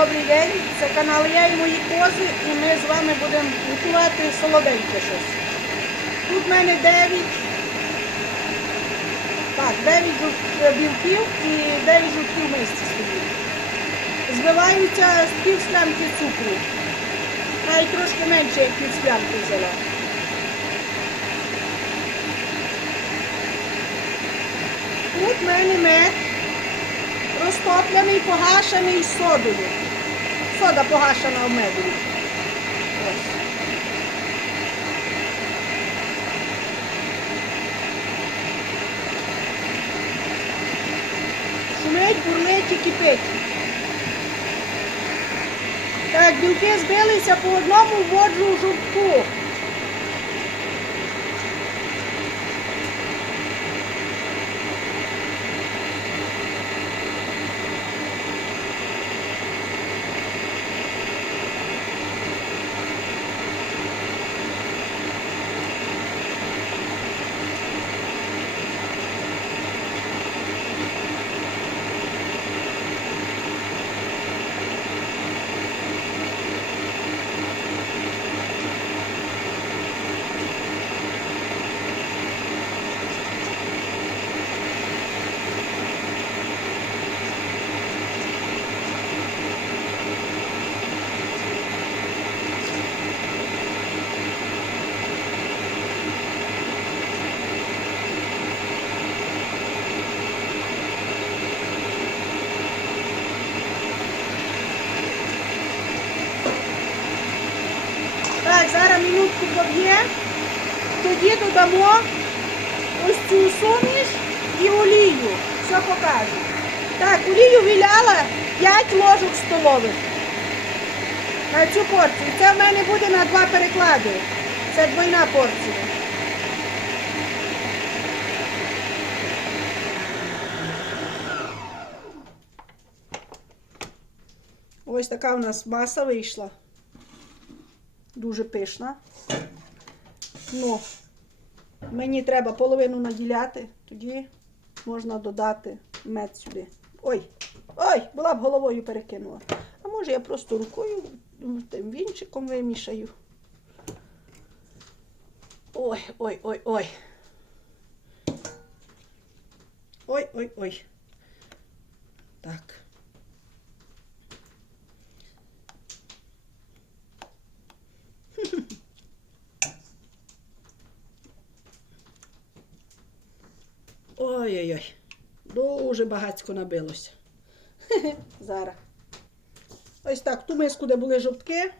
Добрий день, це канал Я і мої кози, і ми з вами будемо готувати солоденьке щось. Тут в мене 9, так, 9 білків і 9 жовтків мисці стоїть. Збиваються з пів склянки цукру. Навіть трошки менше, як пів склянки взяла. Тут в мене мед розтоплений, погашений содою. Сода погашена в медові. Ось. Шумить, бурлить і кипить. Так, білки збилися по одному вводжу в жовтку. Так, зараз минутку поб'є. Тоді додамо ось цю суміш і олію. Все покажу. Так, олію віляла 5 ложок столових. На цю порцію. Це в мене буде на два переклади. Це двойна порція. Ось така у нас маса вийшла. Дуже пишна. Ну, мені треба половину наділяти, тоді можна додати мед сюди. Ой, ой, була б головою перекинула. А може я просто рукою тим вінчиком вимішаю. Ой, ой, ой, ой. Ой, ой, ой. Так. Ой-ой-ой. Дуже багацько набилося. Зараз. Ось так, ту миску, де були жовтки,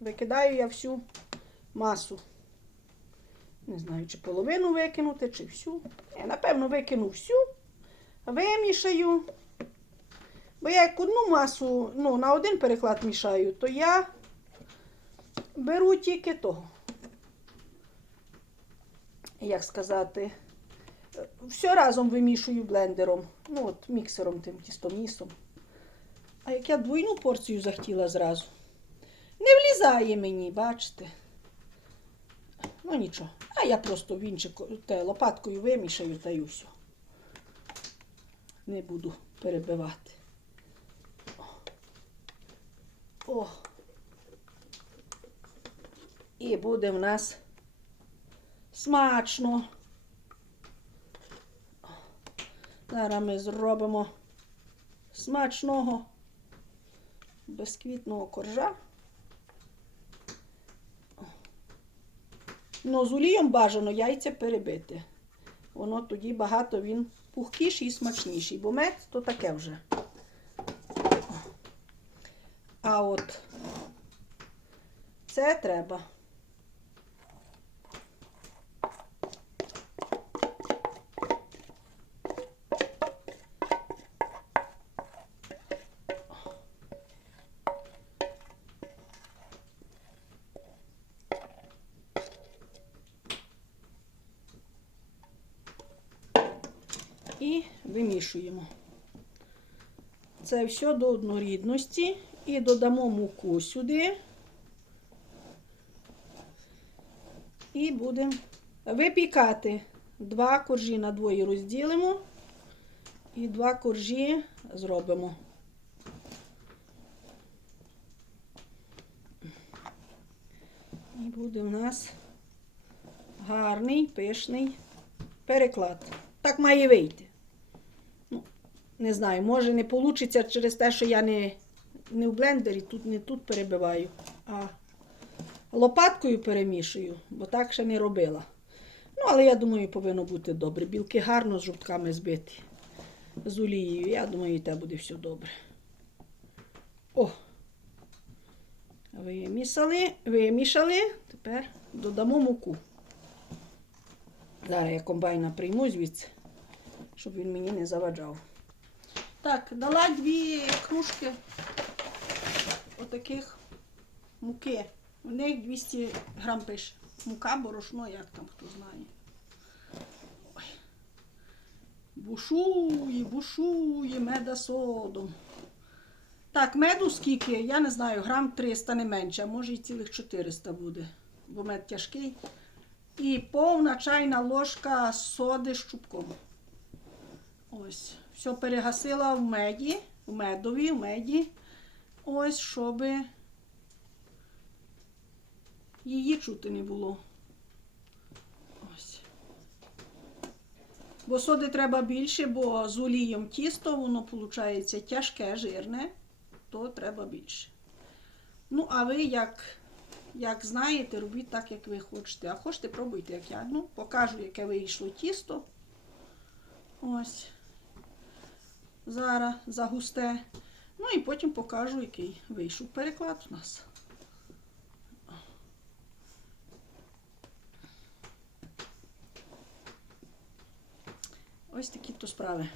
викидаю я всю масу. Не знаю, чи половину викинути, чи всю. Я, напевно, викину всю, вимішаю. Бо я як одну масу ну, на один переклад мішаю, то я беру тільки того. Як сказати, все разом вимішую блендером. Ну, от міксером тим тістомісом. А як я двойну порцію захотіла зразу. Не влізає мені, бачите. Ну нічого. А я просто вінчик те, лопаткою вимішаю та й все. Не буду перебивати. О. І буде в нас смачно. Зараз ми зробимо смачного безквітного коржа. Ну, з олієм бажано яйця перебити. Воно тоді багато він пухкіший і смачніший, бо мед то таке вже. А от це треба. і вимішуємо. Це все до однорідності і додамо муку сюди. І будемо випікати два коржі на двоє розділимо і два коржі зробимо. І буде в нас гарний пишний переклад. Так має вийти. Не знаю, може не вийде через те, що я не, не в блендері, тут не тут перебиваю, а лопаткою перемішую, бо так ще не робила. Ну, але я думаю, повинно бути добре. Білки гарно з жовтками збиті. З олією. Я думаю, і те буде все добре. О! Вимісали, вимішали. Тепер додамо муку. Зараз я комбайна прийму звідси, щоб він мені не заваджав. Так, дала дві кружки отаких муки. У них 200 грам пише. Мука, борошно, як там хто знає. Бушує, бушує меда содом. Так, меду скільки, я не знаю, грам 300 не менше, а може і цілих 400 буде, бо мед тяжкий. І повна чайна ложка соди з чубком. Ось. Все перегасила в меді, в медові, в меді. Ось, щоб її чути не було. Ось. Бо соди треба більше, бо з олієм тісто, воно виходить тяжке, жирне, то треба більше. Ну, а ви як, як знаєте, робіть так, як ви хочете. А хочете, пробуйте, як я. Ну, покажу, яке вийшло тісто. Ось. Зараз загусте. Ну і потім покажу, який вийшов переклад у нас. Ось такі то справи.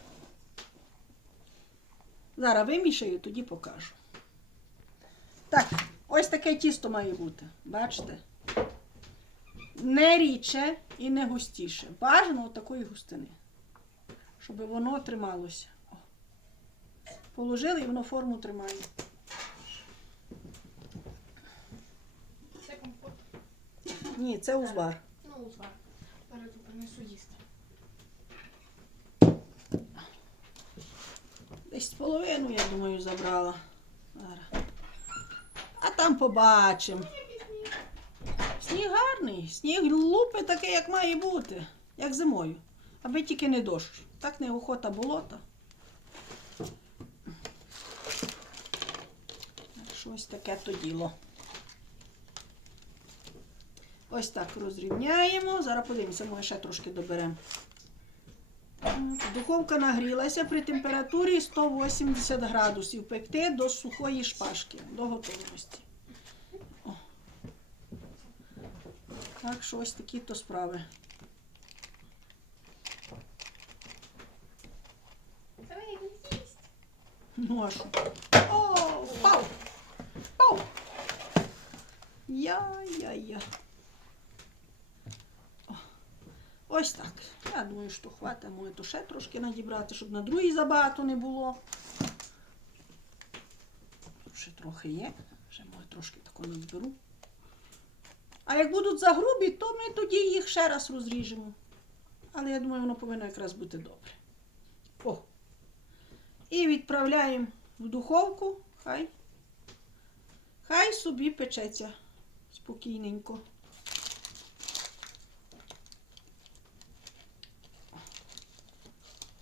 Зараз вимішаю, тоді покажу. Так, ось таке тісто має бути. Бачите? Не рідше і не густіше. Бажано такої густини. Щоб воно трималося. Положили і воно форму тримає. Це комфорт. Ні, це узвар. Ну, узвар. Зараз принесу їсти. Десь половину, я думаю, забрала. Зараз. А там побачимо. Сніг гарний, сніг лупи таке, як має бути, як зимою. Аби тільки не дощ. Так не охота болота. Так що ось таке то діло. Ось так розрівняємо. Зараз подивимося, може ще трошки доберемо. Духовка нагрілася при температурі 180 градусів. Пекти до сухої шпажки, до готовності. О. Так що ось такі то справи. Ну а що? О! Впав! Я-я-я. Ось так. Я думаю, що хватить, може то ще трошки надібрати, щоб на другий забагато не було. Тут ще трохи є. Ще може трошки тако надберу. А як будуть загрубі, то ми тоді їх ще раз розріжемо. Але я думаю, воно повинно якраз бути добре. О! І відправляємо в духовку. Хай. Хай собі печеться спокійненько.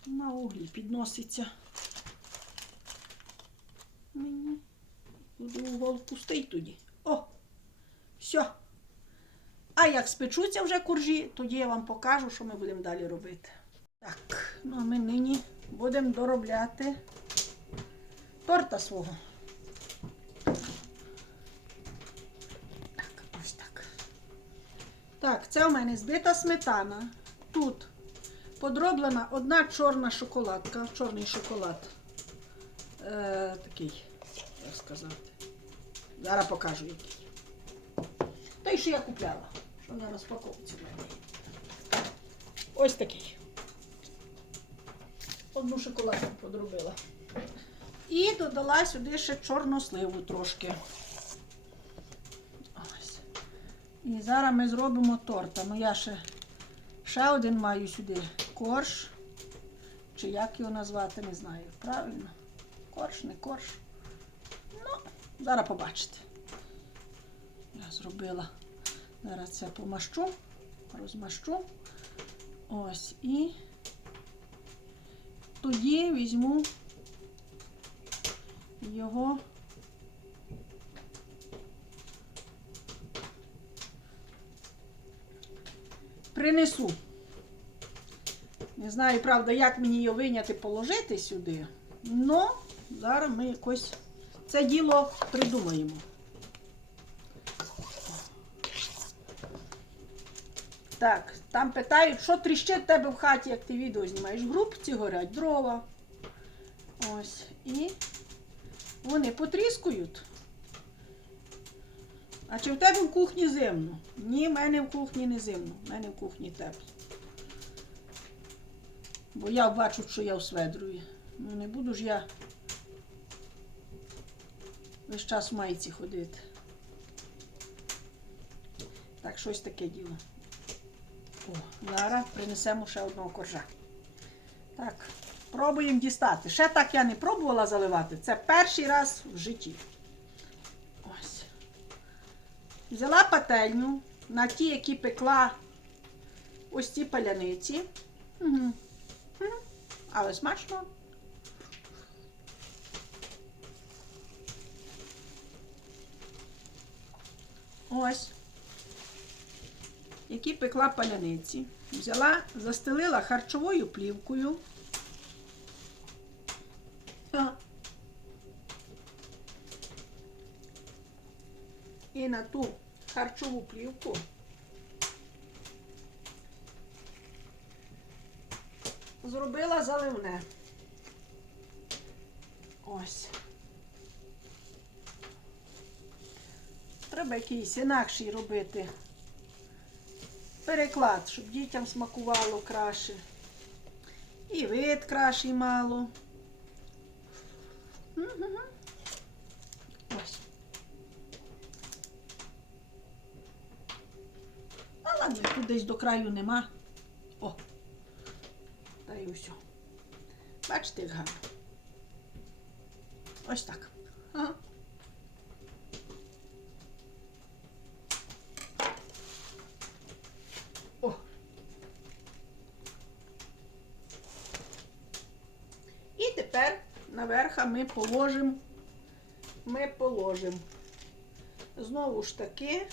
На углі підноситься. Мені буде угол пустий тоді. О! Все. А як спечуться вже коржі, тоді я вам покажу, що ми будемо далі робити. Так, ну а ми нині будемо доробляти торта свого. Так, це у мене збита сметана. Тут подроблена одна чорна шоколадка, чорний шоколад. Е, такий, як сказати. Зараз покажу який. Той, що я купляла, що на розпаковці в мене. Ось такий. Одну шоколадку подробила. І додала сюди ще чорну сливу трошки. І зараз ми зробимо торта. Ну я ще, ще один маю сюди корж. Чи як його назвати, не знаю. Правильно? Корж, не корж. Ну, зараз побачите. Я зробила Зараз це помащу, розмащу. Ось і тоді візьму його. Принесу. Не знаю, правда, як мені його виняти, положити сюди. Но зараз ми якось це діло придумаємо. Так, там питають, що тріщить в тебе в хаті, як ти відео знімаєш. В групці горять дрова. Ось. І вони потріскують. А чи в тебе в кухні зимно? Ні, в мене в кухні не зимно, в мене в кухні тепло. Бо я бачу, що я в сведрові. Ну не буду ж я весь час в майці ходити. Так, щось таке діло. О, зараз принесемо ще одного коржа. Так, пробуємо дістати. Ще так я не пробувала заливати. Це перший раз в житті. Взяла пательню на ті, які пекла ось ці паляниці. Угу. Але смачно. Ось. Які пекла паляниці. Взяла, застелила харчовою плівкою. І на ту харчову плівку зробила заливне. Ось. Треба якийсь інакший робити переклад, щоб дітям смакувало краще. І вид кращий мало. Мгм. Ось. А ладно, тут десь до краю нема. О. Та й усьо. Бачите, як гарно. Ось так. Ага. О. І тепер наверха ми положимо, ми положимо знову ж таки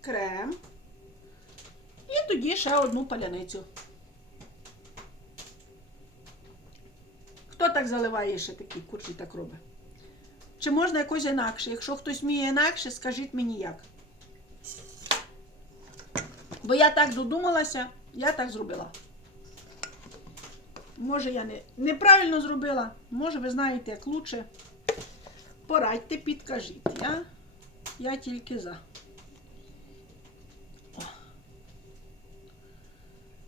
крем. І тоді ще одну паляницю. Хто так заливає ще такі курчі так робить? Чи можна якось інакше? Якщо хтось вміє інакше, скажіть мені як. Бо я так додумалася, я так зробила. Може, я не, неправильно зробила, може, ви знаєте, як лучше. Порадьте, підкажіть. Я, я тільки за.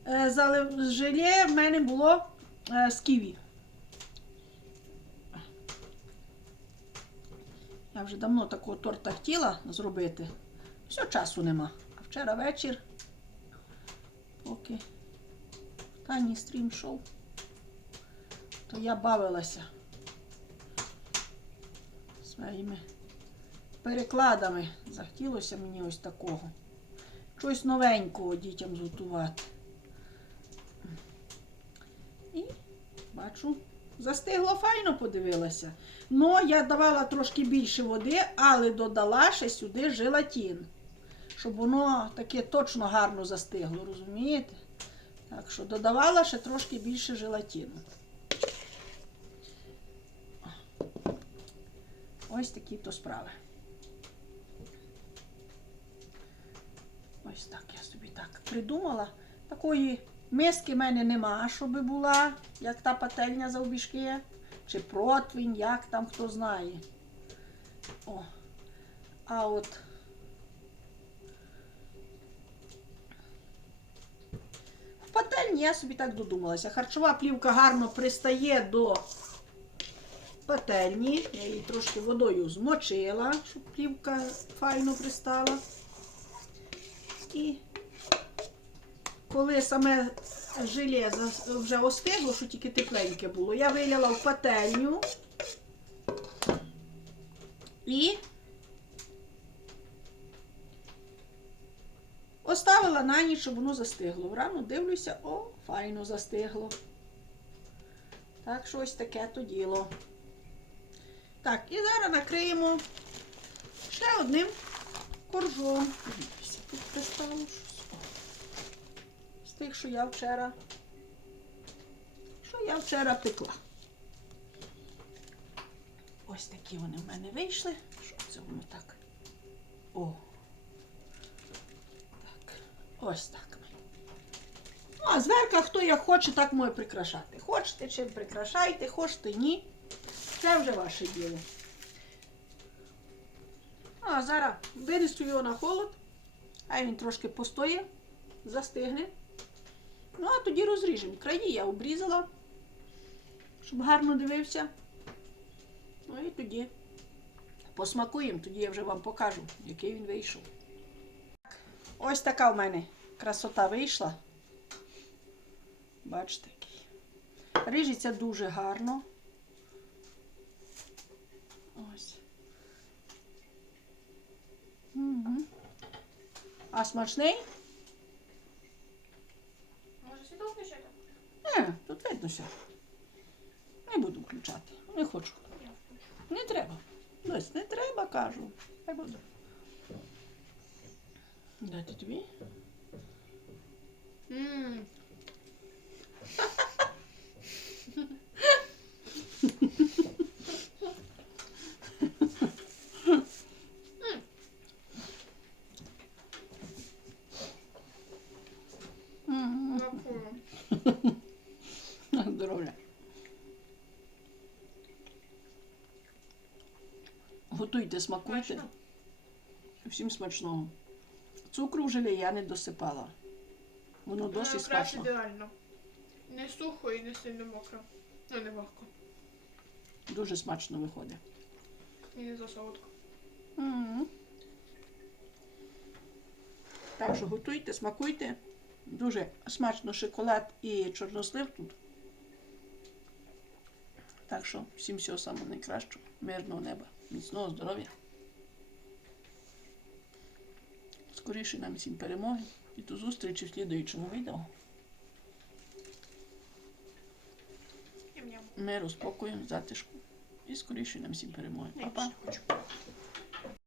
Желе в мене було е, з ківі. Я вже давно такого торта хотіла зробити. Все часу нема. А вчора вечір, поки останній стрім йшов, то я бавилася своїми перекладами. Захотілося мені ось такого. Щось новенького дітям зготувати. І бачу, застигло файно подивилася. Ну, я давала трошки більше води, але додала ще сюди желатин. Щоб воно таке точно гарно застигло, розумієте? Так що додавала ще трошки більше желатину. Ось такі то справи. Ось так я собі так придумала. Такої миски в мене нема, щоб була, як та пательня завбіжки, чи противень, як там хто знає. О. А от в пательні я собі так додумалася. Харчова плівка гарно пристає до пательні. Я її трошки водою змочила, щоб плівка файно пристала. І коли саме желе вже остигло, що тільки тепленьке було, я виляла в пательню і Оставила на ніч, щоб воно застигло. Врано дивлюся, о, файно застигло. Так, що ось таке то діло. Так, і зараз накриємо ще одним коржом. Дивіться, тут пристало тих, що я вчора. Що я вчора пекла. Ось такі вони в мене вийшли. Що це воно так? О. Так. Ось так. Ну, а зверка, хто як хоче, так може прикрашати. Хочете чим прикрашайте, хочете ні. Це вже ваше діло. Ну, А зараз винесу його на холод, а він трошки постоє, застигне. Ну, а тоді розріжемо. Краї я обрізала, щоб гарно дивився. Ну і тоді посмакуємо, тоді я вже вам покажу, який він вийшов. Ось така в мене красота вийшла. Бачите, який. Ріжеться дуже гарно. Ось. Угу. А смачний? Не, тут видно все. Не буду включати. Не хочу. Не треба. Десь не треба, кажу. Не буду. Дайте тобі. Ммм. Готуйте, смакуйте. Смачно. Всім смачного. Цукру в желе я не досипала. Воно досить Воно якраз смачно. ідеально. Не сухо і не сильно мокро. Ну, не вогко. Дуже смачно виходить. І не засолодко. М. Так що готуйте, смакуйте. Дуже смачно шоколад і чорнослив тут. Так що всім всього самого найкращого, мирного неба, міцного здоров'я. Скоріше нам всім перемоги і до зустрічі в слідуючому відео. Миру, спокою, затишку і скоріше нам всім перемоги. Па-па.